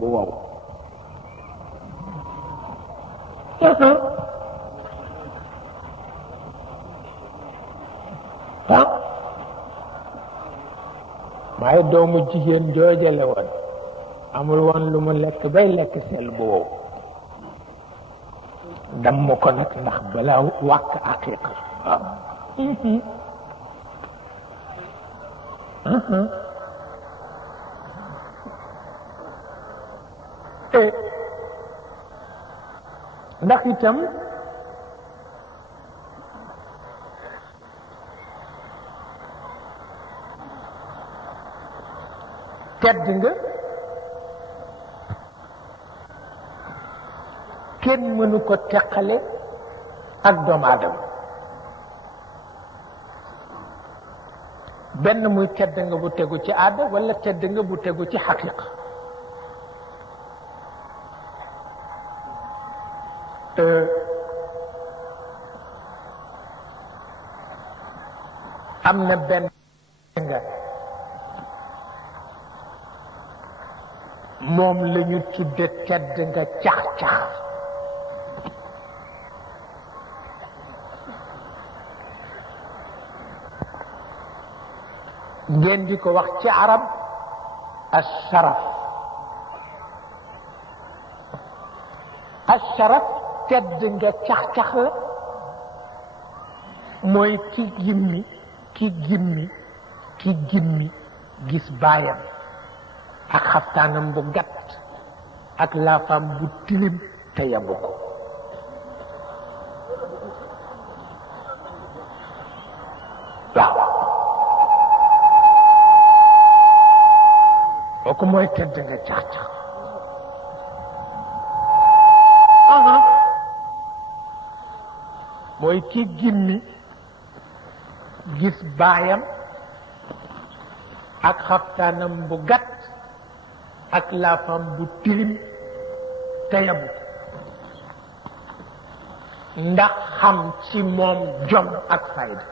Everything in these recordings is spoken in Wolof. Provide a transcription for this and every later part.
bu wow waaye doomu jigéen joojale woon amul woon lu mu lekk bay lekk sel bu wow damm ko nag ndax balaa wàkk aqiqa waaw ndax itam tedd nga kenn mënu ko teqale ak doomu aadama benn muy tedd nga bu tegu ci aada wala tedd nga bu tegu ci xaqiqa am na benn nga moom la ñu tudde tedd nga cax-cax ngeen di ko wax ci arab asharaf asharaf tedd nga cax-cax la mooy ki gimmi gis baayam ak xaftaanam bu gàtt ak laafam bu tilim te yabu ko waaw kooku mooy tedd nga cax-cax mooy ki gimmi gis baayam ak xaftaanam bu gàtt ak laafam bu tilim te yabu ndax xam ci moom jom ak fayda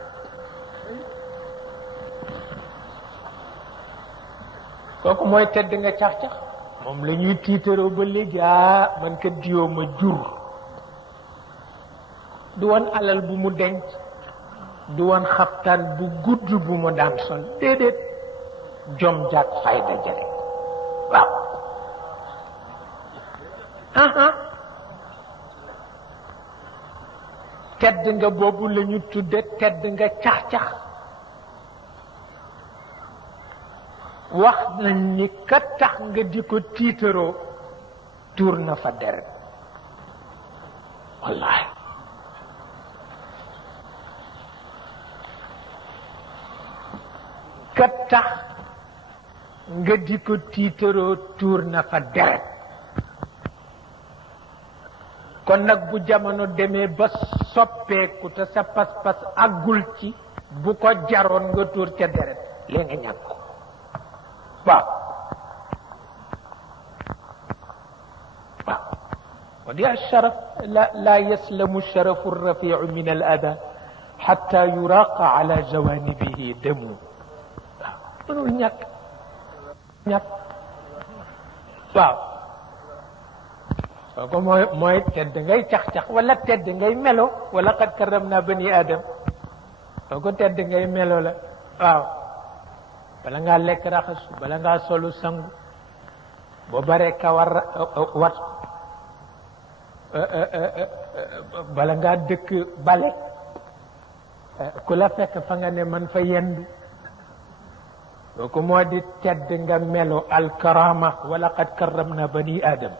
kooku mooy tedd nga cax-cax moom la ñuy tiitaroo ba léegi man kat diwoo ma jur du woon alal bu mu denc du woon xaftaan bu gudd bu mu daan sol déedéet jom jaag fayda jële waaw tedd nga boobu la ñu tudde tedd nga cax-cax wax nañ ni ka tax nga di ko tiitaroo tuur na fa deret wallahi ka tax nga di ko tiitaroo tuur na fa deret kon nag bu jamono demee ba soppeeku te sa pas-pas àggul ci bu ko jaroon nga tuur ca deret lee nga ñàkk ko waaw waaw ودي الشرف لا يسلم الشرف الرفيع من الأذى حتى يراق على جوانبه دم mënul ñàkk waaw kooku mooy tedd ngay cax-cax wala tedd ngay melo wala qad karramna bani adam kooku tedd ngay melo la waaw bala ngaa lekk raxas bala ngaa solu sangu boo baree kawar wat bala ngaa dëkk bale ku la fekk fa nga ne man fa yendu kooku moo di tedd nga melo alkarama wala qad karramna bani adam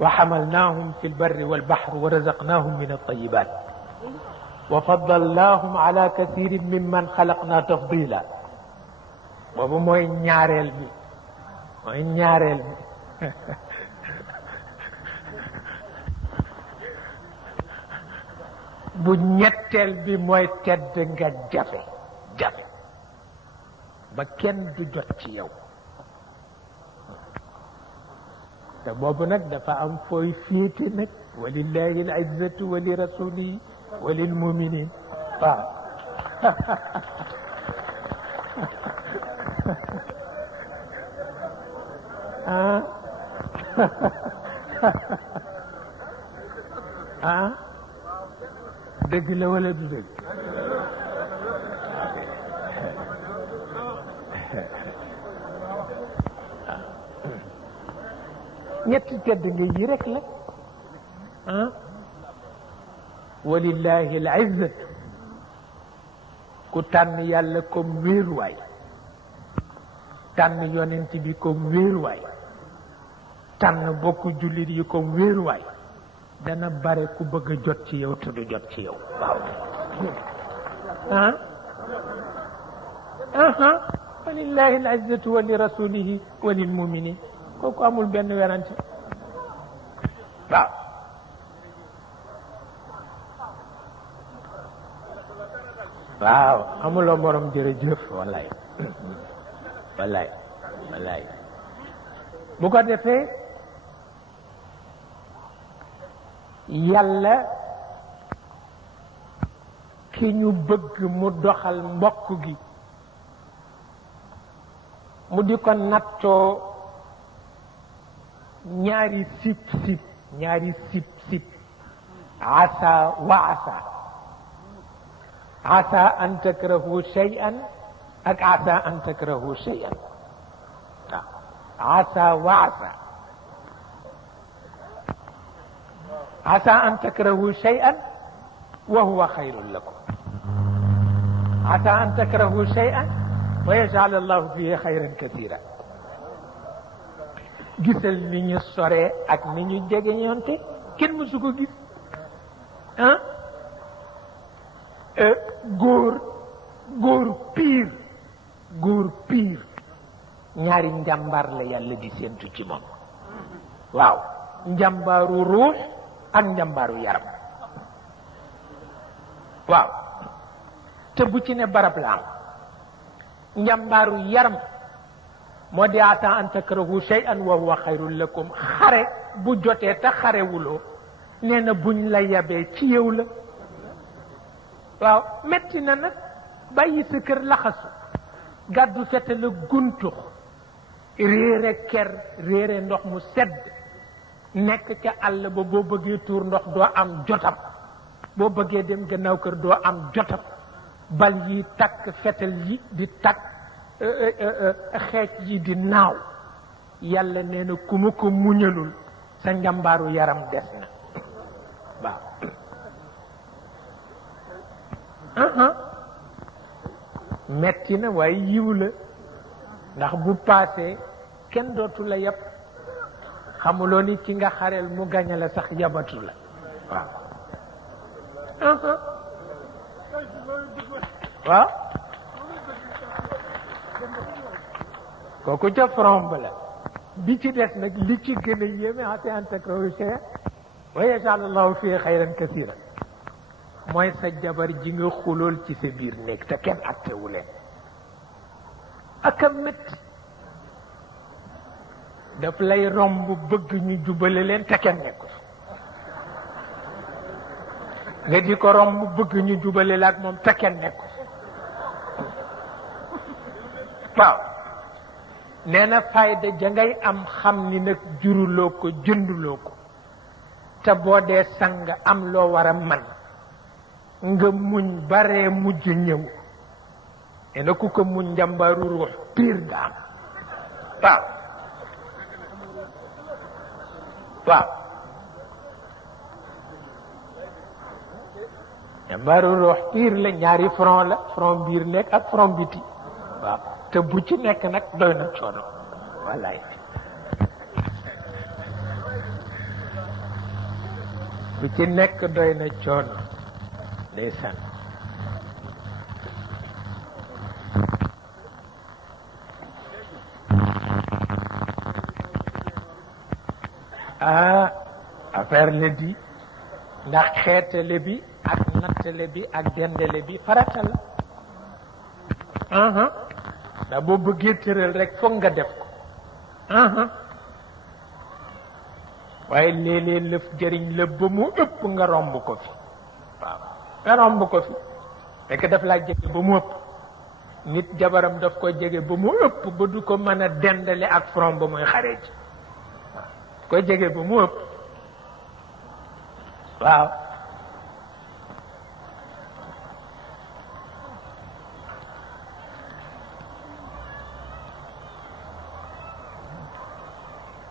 wa hamalnahum fi lbarri walbahr wa razaqnahum min altayibat wa faddalnahum ala kathirin mimman xalaqna tafdila boobu mooy ñaareel bi bu ñetteel bi mooy tedd nga jafe ba kenn du jot ci yow te boobu nag dafa am fooy féete nag walillahi al-izzatu wa li rasulihi wa lil muminin waaw ah ah dëgg la wala du dëgg ñetti tedd nga yi rek la ah walillahi al-izzatu ku tànn yàlla comme wéeruwaay tànn yonent bi comme wéeruwaay tànn bokku jullit yi comme wéeruwaay dana bare ku bëgg a jot ci yow te du jot ci yow waaw walillahi al-izzatu wa li rasulihi wa lil muminin kooku amul benn werante waaw waaw amuloo morom jërëjëf wallaay wallaay wallaay bu ko defee yàlla ki ñu bëgg mu doxal mbokk gi mu di ko nattoo ñaari sip sip asa wa asa asa an takrahu shay'an ak asa an takrahu shay'an asa wa asa asa an takrahu shay'an wa huwa khayrun lakum asa an takrahu shay'an wa yaj'al Allahu fihi khayran kathira gisal ni ñu soree ak ni ñu jege ñoonte kenn mësu ko gis góor piir ñaari njàmbaar la yàlla di séentu ci moom waaw njàmbaaru ruux ak njàmbaaru yaram waaw te bu ci ne barab la am njàmbaaru yaram moo di asa an takrahu shay'an wa huwa khayrun lakum xare bu jotee te xarewuloo nee na buñ la yabee ci yow la waaw metti na nag bàyyi sa kër laxasu gàddu fete la guntux réere ker réere ndox mu sedd nekk ca àll ba boo bëggee tuur ndox doo am jotam boo bëggee dem gannaaw kër doo am jotam bal yi takk fetal yi di takk xeec yi di naaw yàlla nee na ku ma ko muñalul sa njàmbaaru yaram des na waaw metti na waaye yiw la ndax bu paasee kenn dootu la yab xamuloo ni ki nga xareel mu gañe la sax yabatu la waaw waaw kooku ca front ba la bi ci des nag li ci gën a yéeme asa an takrahu shay'an wa yaj'al Allahu fihi khayran kathira mooy sa jabar ji nga xulool ci sa biir néeg te kenn attewu leen ak a métti daf lay romb bëgg ñu jubale leen te kenn nekku nga di ko romb bëgg ñu jubale la ak moom te kenn nekku waaw nee na fayda ja ngay am xam ni nag juruloo ko jënduloo ko te boo dee sang am loo war a man nga muñ baree mujj ñëw nee na ku ko muñ njàmbaaru ruux piir nga am waaw waaw njàmbaaru ruux piir la ñaari front la front biir nekk ak front biti waaw te bu ci nekk nag doy na coono wallaay bu ci nekk doy na coono ndeysaan affaire la di ndax xeetale bi ak nattale bi ak dendale bi farata la ndax boo bëggee tëral rek foog nga def ko waaye léeg-léeg lëf jëriñ la ba mu ëpp nga romb ko fi waaw nga romb ko fi fekk daf laa jege ba mu ëpp nit jabaram daf ko jege ba mu ëpp ba du ko mën a dendale ak front ba muy xaree ci koy jege ba mu ëpp waaw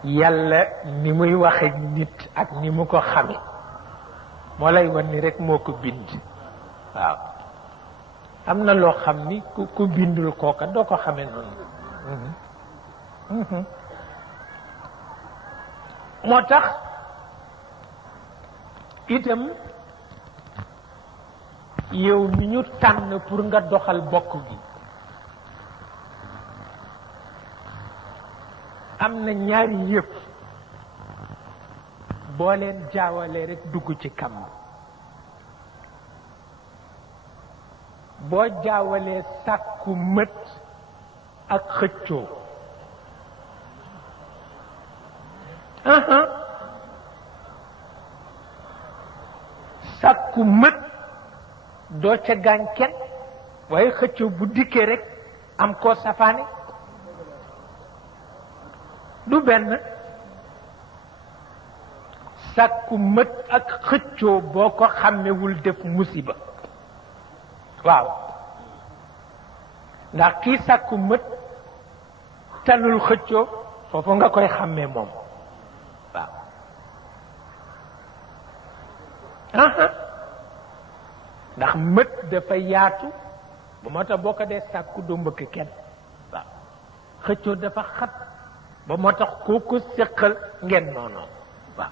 yàlla ni muy waxe nit ak ni mu ko xame moo lay wan ni rek moo ko bind waaw am na loo xam ni ku bindul kooka doo ko xame noonu moo tax itam yow mi ñu tànn pour nga doxal bokk gi am na ñaari yëpp boo leen jaawalee rek dugg ci kàmb boo jaawalee sàkku mët ak xëccoo sàkku mët doo ca gaañ kenn waaye xëccoo bu dikkee rek am koo safaane du benn sàkku mët ak xëccoo boo ko xàmmewul def musiba waaw ndax kii sàkku mët talul xëccoo foofu nga koy xàmmee moom waaw ndax mët dafa yaatu bu moo tax boo ko dee sàkku doo mbëkk kenn waaw xëccoo dafa xat ba moo tax koo ko séqal ngeen noonu waaw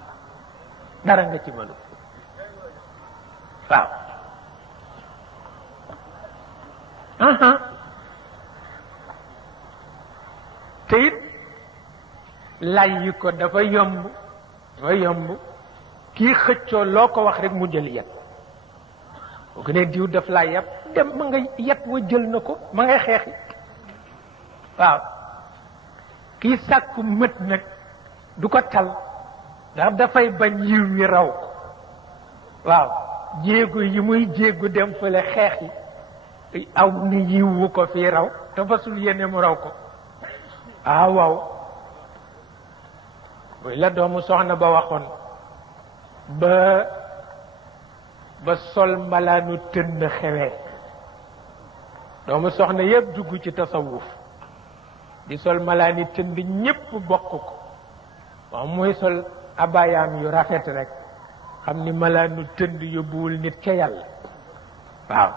dara nga ci mënu waaw te it lay yi ko dafa yomb kii xëccoo loo ko wax rek mu jël yet boo ko ne diw daf laa yeb dem ma nga yet wa jël na ko ma ngay xeexi waaw kii sàkku mët nag du ko tal ndax dafay bañ yiw wi raw ko waaw jéego yi muy jéegu dem fële xeex yi aw ni yiw wu ko fii raw te fasul yéene mu raw ko waaw buy la doomu soxna ba waxoon ba sol mbalaanu tënn xewee doomu soxna yépp dugg ci tasawuf di sol malaani tënd ñépp bokk ko moom muy sol abayaam yu rafet rek xam ni malaanu tënd yóbbuwul nit ca yàlla waaw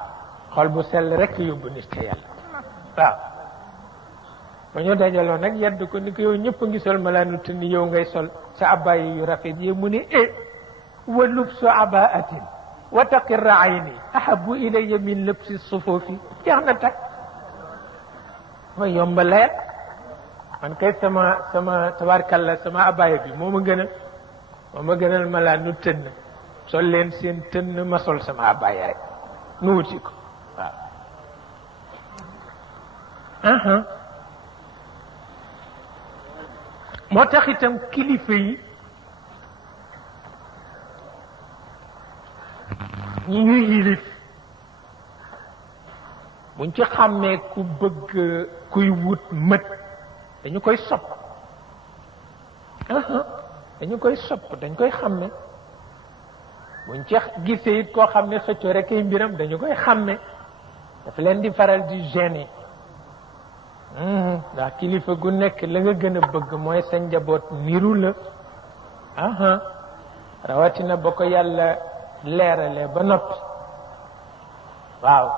xol bu sell rek yóbbu nit ca yàlla waaw ba ñu dajaloo nag yedd ko ni ko yow ñëpp a ngi sol malaanu tënd yow ngay sol sa abaya yu rafet yi mu ni wa lubsu abaatin wa taqirra ayni ahabu ilayya min lubsi sufufi jeex na tag ma yomba leer man kay sama tabarkalla sama abaya bi moo ma gënal malaanu tënn sol leen seen tënn ma sol sama abaya nu wuti ko waaw moo tax itam kilifa yi ñi ñu yilif buñ ci xàmmee ku bëgg kuy wut mët dañu koy sopp dañu koy sopp dañ koy xàmme buñ ci gisee it koo xam ne xëccoo rek ay mbiram dañu koy xàmme dafa leen di faral di gêner ndax kilifa gu nekk la nga gën a bëgg mooy sa njaboot niru la rawatina ba ko yàlla leerale ba noppi waaw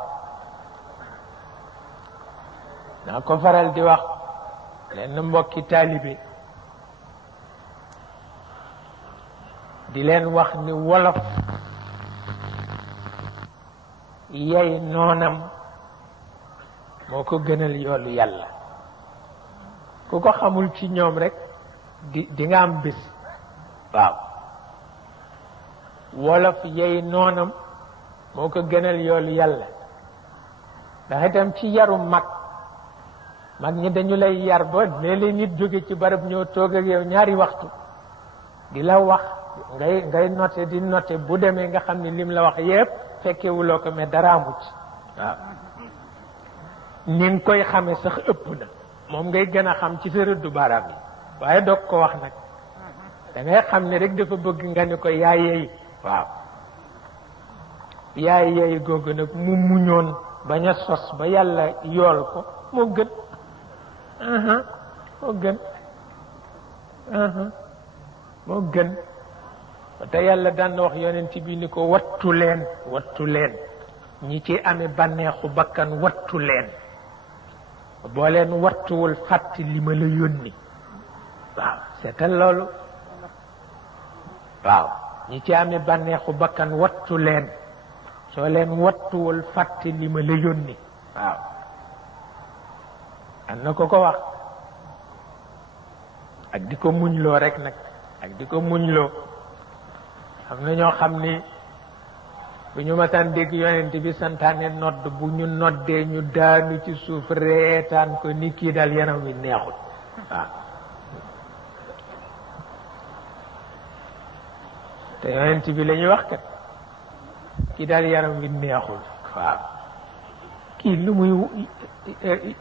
naa ko faral di wax leen mbokki taalibe di leen wax ni wolof yey noonam moo ko gënal yoolu yàlla ku ko xamul ci ñoom rek di nga am bés waaw wolof yey noonam moo ko gënal yoolu yàlla ndax itam ci yaru mag ñi dañu lay yar ba léeg-léeg nit jóge ci barab ñëw toog ak yow ñaari waxtu di la wax ngay noté di noté bu demee nga xam ni lim la wax yépp fekkewuloo ko mais dara amu ci waaw ni nga koy xamee sax ëpp na moom ngay gën a xam ci sa rëddu baaraam yi waaye doog ko wax nag da ngay xam ne rek dafa bëgg nga ni ko yaayey waaw yaayey googu nag mu muñoon bañ a sos ba yàlla yool ko moo gën moo gën moo gën te yàlla daan na wax yonent bi ni ko wattu leen ñi ci amee bànneexu bakkan wattu leen boo leen wattuwul fàtti li ma la yónni waaw seetal loolu waaw ñi ci amee bànneexu bakkan wattu leen soo leen wattuwul fàtti li ma la yónni waaw am na ko wax ak di ko muñloo rek nag ak di ko muñloo am na ñoo xam ni bu ñu masaan dégg yonent bi santaane nodd bu ñu noddee ñu daanu ci suuf reetaan ko ni kii daal yaram wi neexul waaw te yonent bi la ñuy wax kat kii daal yaram wi neexul waaw kii lu muy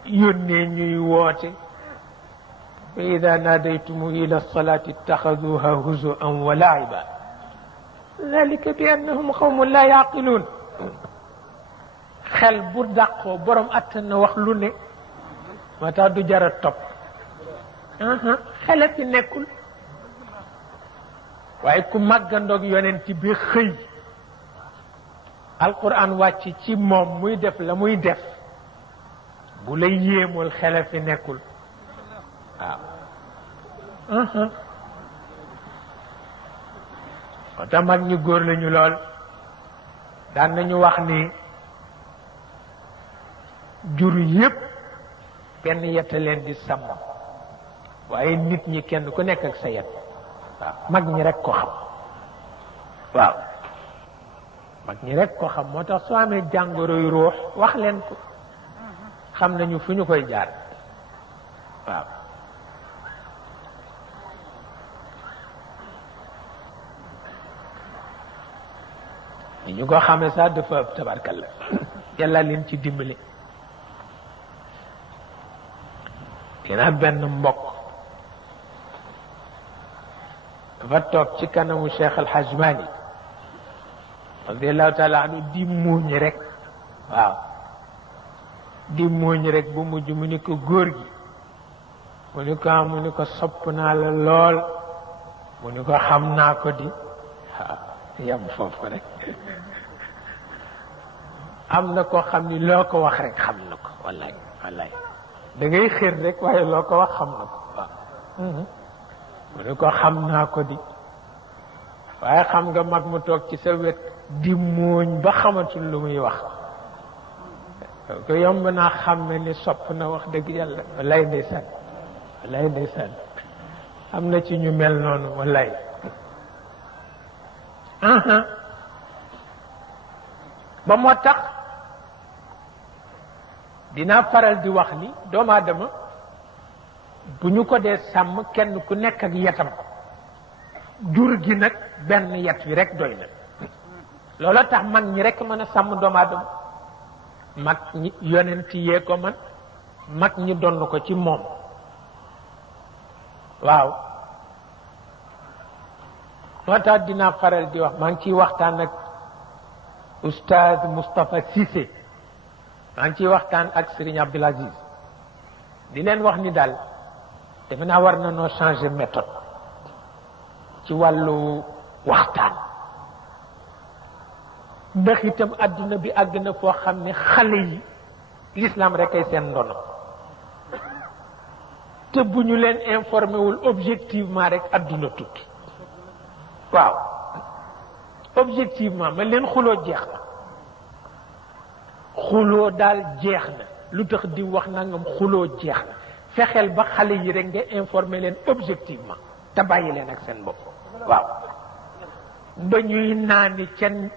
yónnee ñuy woote fa ida naadaytumu ila salati ittaxaduha huzuan wa laiba dalika bi annahum qawmun la yaqiluun xel bu dàqoo borom attan na wax lu ne moo tax du jara topp xel a fi nekkul waaye ku màggandoog yonent bi xëy alquran wàcc ci moom muy def la muy def bu lay yéemul xel a fi nekkul waaw moo tax mag ñu góor lañu lool daan nañu wax ni jur yépp benn yett leen di sàmm waaye nit ñi kenn ku nekk ak sa yett waaw mag ñi rek ko xam waaw mag ñi rek ko xam moo tax soo amee jàngoroy ruux wax leen ko xam nañu fu ñu koy jaar waaw ni ñu ko xamee sax dafa tabarkalla yàlla leen ci dimbali dina benn mbokk dafa toog ci kanamu Cheikh Al Hadj Mali radiallahu taala anhu di muuñ rek waaw di muuñ rek bu mujj mu ni ko góor gi mu ni ko sopp naa la lool mu ni ko xam naa ko di waaw yam foofu rek am na koo xam ni loo ko wax rek xam na ko wallaay wallaay da ngay xër rek waaye loo ko wax xam na ko waaw mu ni ko xam naa ko di waaye xam nga mag mu toog ci sa wet di muuñ ba xamatul lu muy wax ko yomb naa xam ne ni sopp na wax dëgg yàlla wallaay ndeysaan wallaay ndeysaan am na ci ñu mel noonu wallaay ba moo tax dinaa faral di wax ni doomu aadama bu ñu ko dee sàmm kenn ku nekk ak yetam jur gi nag benn yet wi rek doy na loola tax mag ñi rek mën a sàmm doomu aadama mag ñi yonent yee ko man mag ñi donn ko ci moom waaw moo tax dinaa faral di wax maa ngi ciy waxtaan ak oustaz Moustapha Cissé maa ngi ciy waxtaan ak Serigne Abdoul Aziz di leen wax ni daal defe naa war na noo changer méthode ci wàllu waxtaan ndax itam adduna bi àgg na foo xam ne xale yi l'islam rek ay seen ndono te bu ñu leen informé wul objectivement rek adduna tukki waaw objectivement ma leen xuloo jeex na xuloo daal jeex na lu tax di wax nangam xuloo jeex na fexeel ba xale yi rek nga informé leen objectivement te bàyyi leen ak seen bopp waaw ba ñuy naani kenn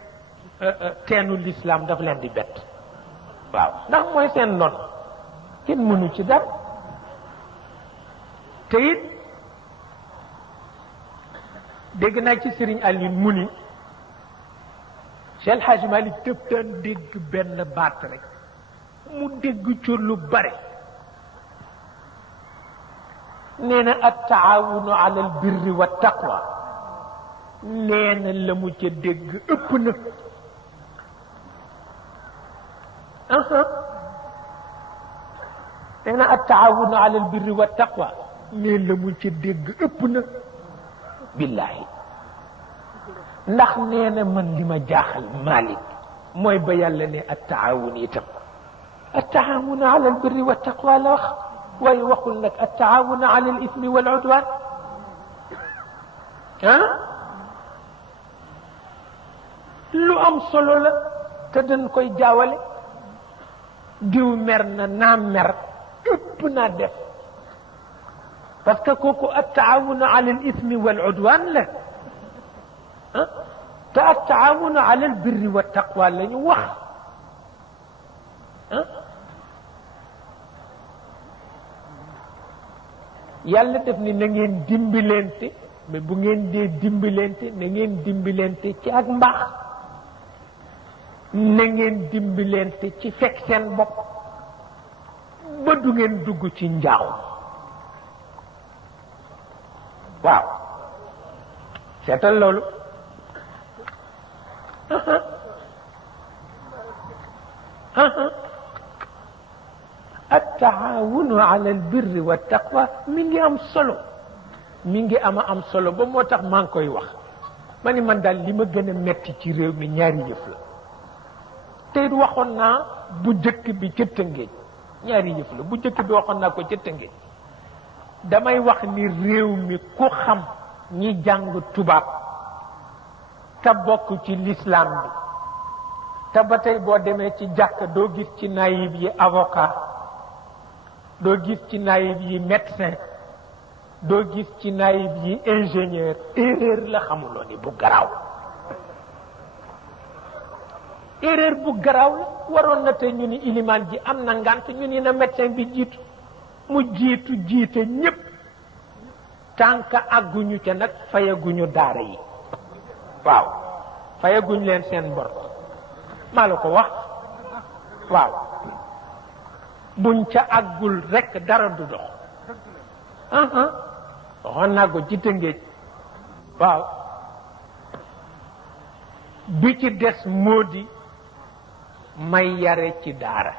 teenu l'islam daf leen di bett waaw ndax mooy seen noon kenn mënu ci dara te it dégg naa ci Serigne Alioune mu ni Cheikh El Hadj Malick tëb daan dégg benn baat rek mu dégg ci lu bare nee na at-taawunu ala al-birri wa taqwa nee na la mu ca dégg ëpp na nee na at-taawunu ala al-birri wa taqwa nee la mu ca dégg ëpp na billaahi ndax nee na man li ma jaaxal Malik mooy ba yàlla ne at-taawun itam at-taawun ala al-birri wa taqwa la wax waaye waxul nag at-taawun ala al-ithmi wal udwan lu am solo la te dañ koy jaawale diw mer na naa mer ëpp naa def parce que kooku at-taawun ala al-ithmi wal udwan la te at-taawun ala al-birri wa taqwa la ñu wax yàlla def ni na ngeen dimbalante mais bu ngeen dee dimbalante na ngeen dimbalante ci ak mbaax na ngeen dimbalante ci fekk seen bopp ba du ngeen dugg ci njaaxu waaw seetal loolu at-taawunu ala al-birri wa taqwa mi ngi am solo mi ngi am solo ba moo tax maa ngi koy wax ma ni man daal li ma gën a metti ci réew mi ñaari yëf la te waxoon naa bu jëkk bi ca Tëngéej ñaari yëf la bu jëkk bi waxoon naa ko ca Tëngéej damay wax ni réew mi ku xam ñi jàng tubaab te bokk ci l'islam bi te ba tey boo demee ci jàkk doo gis ci naayib yi avocat doo gis ci naayib yi médecin doo gis ci naayib yi ingénieur erreur la xamuloo ni bu garaaw erreur bu garaaw la waroon na te ñu ni ilimaan ji am na ngant ñu ni na médecin bi jiitu mu jiite ñépp tànk àgguñu ca nag fayaguñu daara yi waaw fayaguñ leen seen bor maa la ko wax waaw buñ ca àggul rekk dara du dox waxoon naa ko ci Tëngéej waaw bi ci des moo di may yare ci daara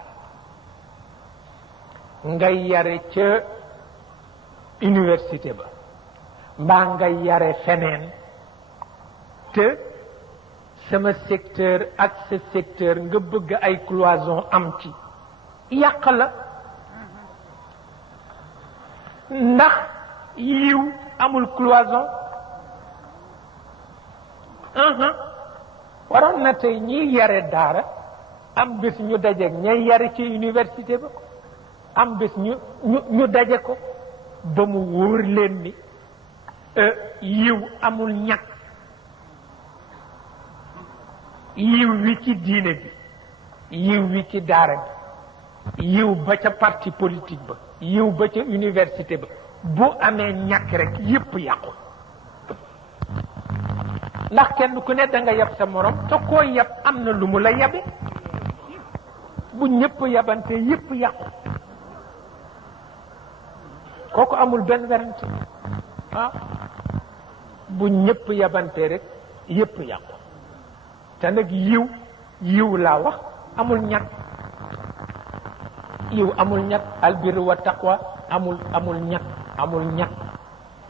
ngay yare ca université ba mbaa ngay yare feneen te sama secteur ak sa secteur nga bëgg ay cloison am ci yàq la ndax yiw amul cloison waroon na tey ñiy yare daara am bés ñu dajeek ñay yare ci université ba am bés ñu daje ko ba mu wóor leen ni yiw amul ñàkk yiw wi ci diine bi yiw wi ci daara bi yiw ba ca parti politique ba yiw ba ca université ba bu amee ñàkk rek yépp yàqu ndax kenn ku ne da nga yab sa morom te koo yab am na lu mu la yabe bu ñëpp yabante yépp yàqu kooku amul benn werante bu ñëpp yabante rek yépp yàqu te nag yiw laa wax amul ñàkk yiw amul ñàkk albir wa taqwa amul ñàkk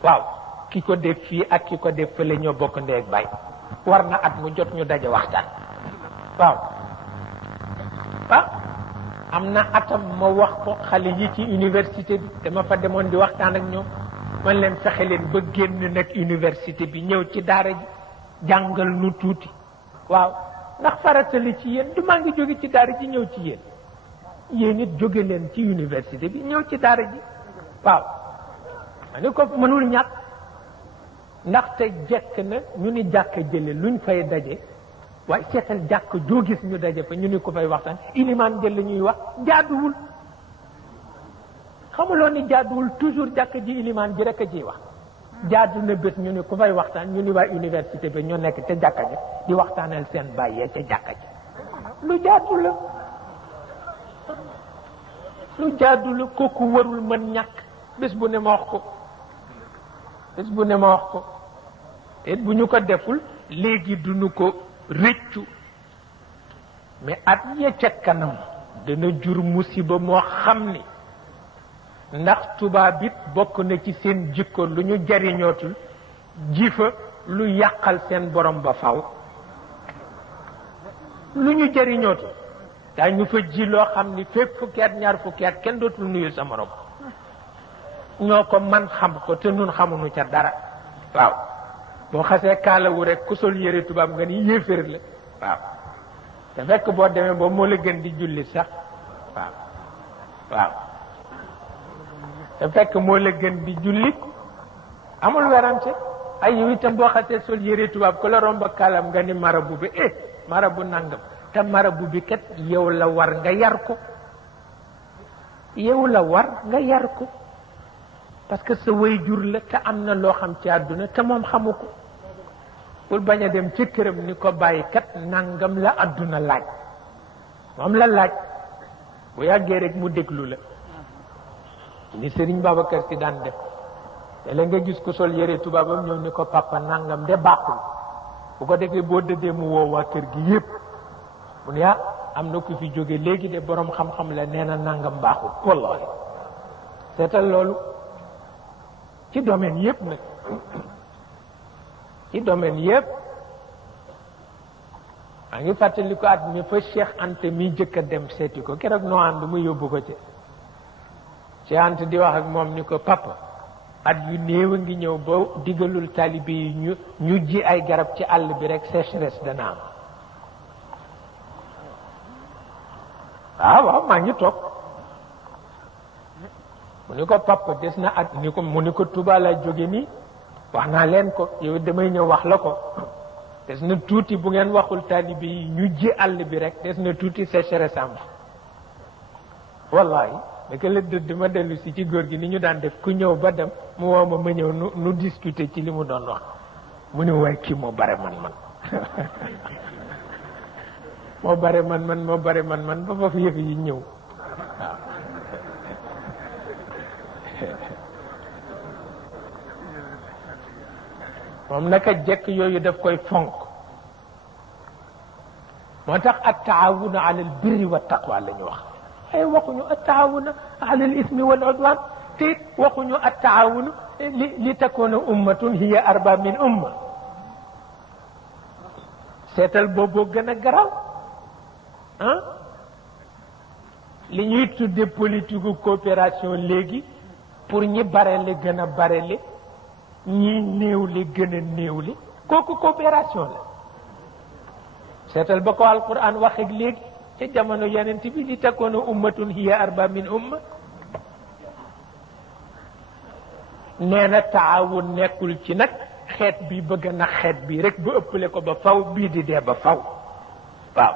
waaw ki ko def fii ak ki ko def fële ñoo bokk ndey ak baay war na at mu jot ñu daje waxtaan waaw am na atam ma wax ko xale yi ci université bi dama fa demoon di waxtaan ak ñoom man leen fexe leen ba génn nag université bi ñëw ci daara ji jàngal nu tuuti waaw ndax farata la ci yéen du maa ngi jóge ci daara ji ñëw ci yéen it jóge leen ci université bi ñëw ci daara ji waaw ma ni ko mënul ñàkk ndaxte jekk na ñu ni jàkk jële luñ fay daje waaye seetal jàkk joo gis ñu daje fa ñu ni ko fay waxtaan ilimaan jël la ñuy wax jaaduwul xamuloo ni jaaduwul toujours jàkk ji ilimaan ji rek a ciy wax jaadu na bés ñu ni ku fay waxtaan ñu ni waa université bi ñoo nekk ca jàkka ji di waxtaanal seen bàyyee ca jàkka ji lu jaadu la kooku warul mën ñàkk bés bu ne ma wax ko bés bu ne ma wax ko te bu ñu ko deful léegi duñu ko rëccu mais at ya ca kanam dana jur musiba moo xam ni ndax tubaab it bokk na ci seen jikko lu ñu jariñootul jifa lu yàqal seen borom ba faw lu ñu jariñootul daa ñu fa ji loo xam ni fekk fukki at ñaar fukki at kenn dootul nuyu sa morom ñoo ko man xam ko te nun xamuñu ca dara waaw boo xasee kaalawu rek ku sol yëre tubaab nga ni yéeféer la waaw te fekk boo demee ba moo la gën di julli sax waaw waaw te fekk moo la gën di julli amul werante ay yow itam boo xasee sol yëre tubaab ku la romba kaalam nga ni marabu bi marabu nangam te marabu bi kat yow la war nga yar ko yow la war nga yar ko parce que sa way jur la te am na loo xam ci àdduna te moom xamu ko pour bañ a dem ci këram ni ko bàyyi kat nangam la àdduna laaj moom la laaj bu yàggee rek mu déglu la ni Serigne Babacar Sy daan def te la nga gis ko sol yëre tubaabam ñëw ni ko papa nangam de baaxul bu ko defee boo dëddee mu woo waa kër gi yépp mu ne am na ku fi jóge léegi de borom xam-xam la nee na nangam baaxul wallahi seetal loolu ci domaine yépp nag ci domaine yépp maa ngi fàttali ko at mi fa Cheikh Anta mi jëkk a dem seeti ko keroog noo ànd mu yóbbu ko ci Cheikh Anta di wax ak moom ni ko papa at yu néew a ngi ñëw ba digalul taalibe yi ñu ji ay garab ci àll bi rek sécheresse dana am waaw maa ngi toog mu ni ko papa des na at ni ko mu ni ko Touba laa jóge nii wax naa leen ko yow damay ñëw wax la ko des na tuuti bu ngeen waxul taalibe yi ñu ji àll bi rek des na tuuti sécheresse am wallahi naka la dëdd ma dellu si ci góor gi ni ñu daan def ku ñëw ba dem mu woo ma ñëw nu discuter ci li mu doon wax mu ne waaye kii moo bare man moo bare man ba foofu yëf yi ñëw waaw moom naka jekk yooyu daf koy fonk moo tax at-taawunu ala al-birri wa taqwa la ñu wax ay waxuñu at-taawunu ala al-ismi wal udwan te waxuñu at-taawunu li takuna ummatun hiya arba min umma seetal booboo gën a garaaw li ñuy tudde politique coopération léegi pour ñi barele gën a barele ñi néewle gën a néewle kooku coopération la seetal ba ko alquran wax ak léegi ca jamono yeneen bi li takuna ummatun hiya arba min umma nee na taawun nekkul ci nag xeet bi bëgg na xeet bi rek ba ëppale ko ba faw bii di dee ba faw waaw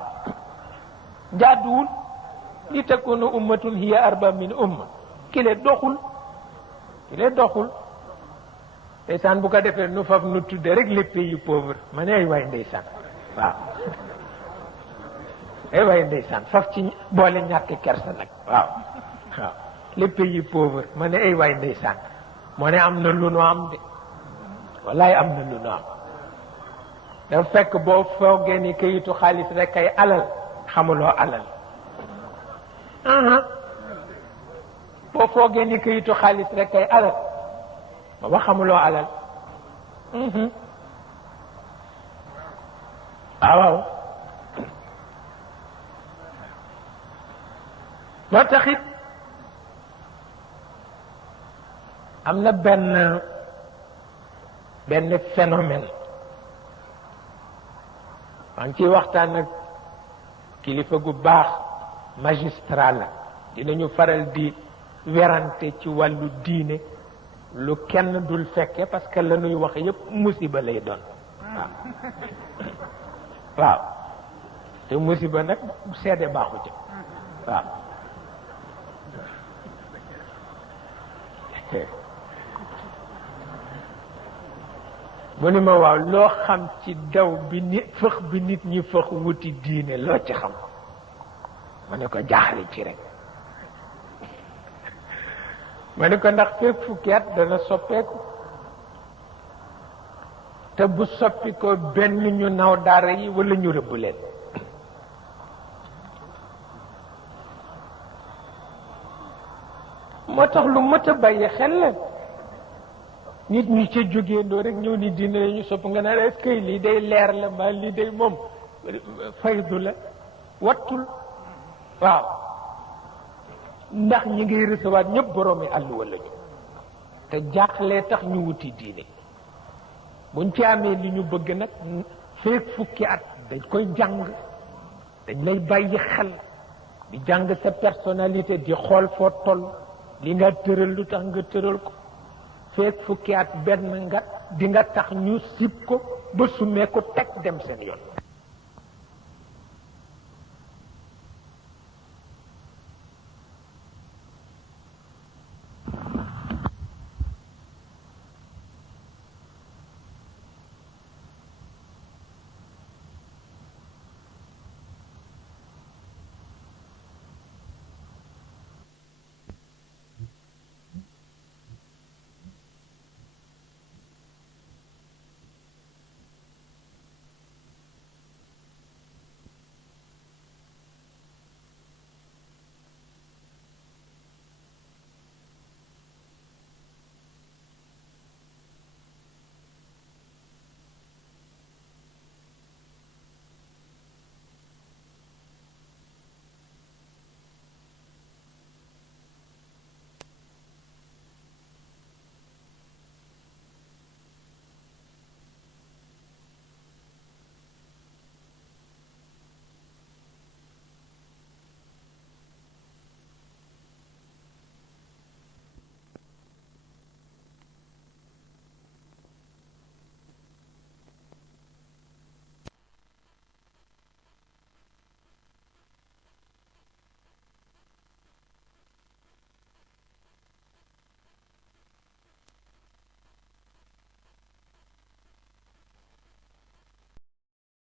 jaaduwul li takuna ummatun hiya arba min umma kile doxul ndeysaan bu ko defee nu faf nu tudde rek les pays pauvres ma ne ay waay ndeysaan waaw ay waay ndeysaan faf ci boole ñàkk kersa nag waaw les pays pauvres ma ne ay waay ndeysaan moo ne am na lu nu am de wallaay am na lu nu am dafa fekk boo foogee ni kayitu xaalis rek ay alal xamuloo alal boo foogee ni kayitu xaalis rek ay alal booba xamuloo alal waaw moo taxit am na benn phénomène maa ngi ciy waxtaan ak kilifa gu baax magistrat la dinañu faral di werante ci wàllu diine lu kenn dul fekke parce que la ñuy wax yépp musiba lay doon waaw te musiba nag seede baaxu ci waaw mu ni ma waaw loo xam ci daw bi nit fëx bi nit ñi fëx wuti diine loo ci xam ma ne ko jaaxle ci rek ma ne ko ndax fépp fukki at dana soppeeku te bu soppi ko benn ñu naw daara yi wala ñu rëbb leen moo tax lu mët a bàyyi xel la nit ñi ca jógeendoo rek ñëw ni dina la ñu sopp nga naan est-ce que lii day leer la mbaa lii day moom faydu la wattul waaw ndax ñi ngay recevoir ñëpp boroomi àll wala ñu te jaaxlee tax ñu wuti diine buñ ci amee li ñu bëgg nag feek fukki at dañ koy jàng dañ lay bàyyi xel di jàng sa personnalité di xool foo toll li nga tëral lu tax nga tëral ko feek fukki at benn nga di nga tax ñu sib ko ba sumee ko teg dem seen yoon